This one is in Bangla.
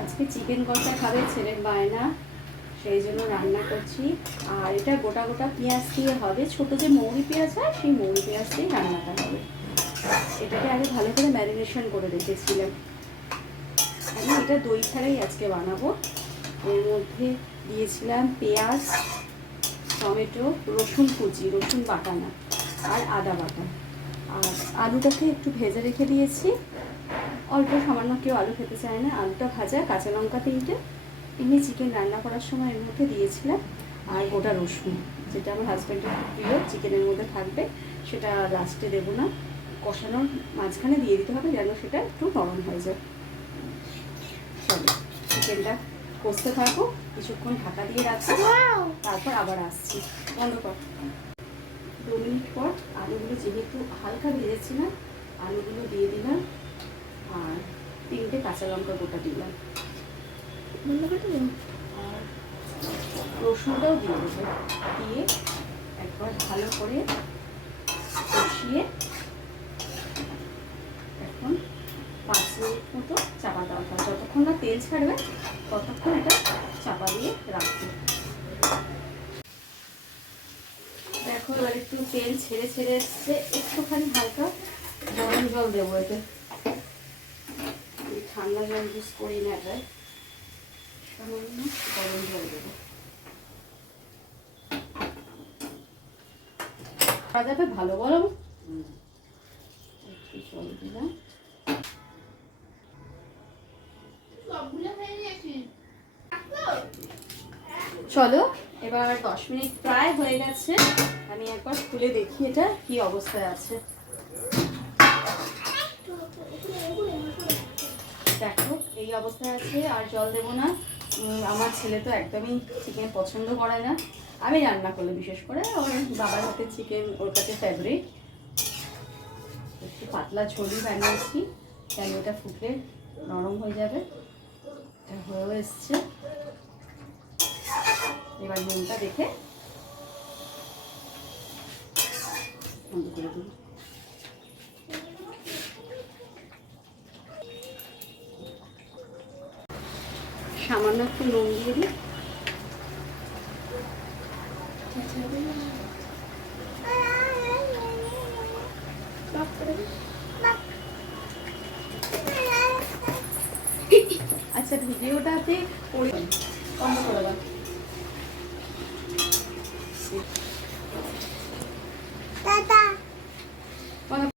আজকে চিকেন কষা খাবে ছেলের বায়না, সেই জন্য রান্না করছি। আর এটা গোটা গোটা পেঁয়াজ দিয়ে হবে, ছোট যে মৌরি পেঁয়াজ হয় সেই মৌরি পেঁয়াজ দিয়ে রান্নাটা হবে। এটাকে আগে ভালো করে ম্যারিনেশন করে রেখেছিলাম। আমি এটা দই ছাড়াই আজকে বানাবো। এর মধ্যে দিয়েছিলাম পেঁয়াজ, টমেটো, রসুন কুচি, রসুন বাটা না, আর আদা বাটা। আর আলুটাকে একটু ভেজে রেখে দিয়েছি, অল্প সামান্য, কেউ আলু খেতে চায় না। আলুটা ভাজা, কাঁচা লঙ্কা 3টে, এমনি চিকেন রান্না করার সময় এর মধ্যে দিয়েছিলাম। আর গোটা রসুন, যেটা আমার হাজব্যান্ডের প্রিয়, চিকেনের মধ্যে থাকবে, সেটা লাস্টে দেবো না, কষানোর মাঝখানে দিয়ে দিতে হবে যেন সেটা একটু নরম হয়ে যায়। চলো চিকেনটা কষতে থাকো, কিছুক্ষণ ঢাকা দিয়ে রাখবো, তারপর আবার আসছি। বন্ধ কর। 2 মিনিট পর আলুগুলো যেহেতু হালকা ভেজেছি না, আলুগুলো দিয়ে দিলাম, আর 3টে কাঁচা লঙ্কা গোটা দিলাম, আর রসুনটাও দিয়ে দেবো। দিয়ে একবার ভালো করে কষিয়ে এখন 5 মিনিট মতো চাপা দেওয়া হয়। যতক্ষণ না তেল ছাড়বে ততক্ষণ এটা চাপা দিয়ে রাখবো। দেখো এবার একটু তেল ছেড়ে ছেড়ে এসছে, একটুখানি হালকা গরম জল দেবো। এতে ঠান্ডা জল ইউজ করি না, এটাই সামান্য গরম জল দেবো। যাবে ভালো গরম, একটু জল দিলাম। চলো এবার 10 মিনিট প্রায় হয়ে গেছে, আমি একবার খুলে দেখি এটা কি অবস্থায় আছে। দেখো এই অবস্থায় আছে, আর জল দেবো না। আমার ছেলে তো একদমই চিকেন পছন্দ করে না, আমি রান্না করলে বিশেষ করে, ওর বাবার হাতে চিকেন ওর কাছে ফেভারিট। একটু পাতলা ঝোলই বানিয়েছি, কেন ওটা ফুটলে নরম হয়ে যাবে। এটা হয়েও এসছে, এবার নুনটা দেখে বন্ধ করে দেবো। সামান্য একটু নুন দিয়ে দিই। আচ্ছা ভিডিওটাতে বন্ধ করে দাও।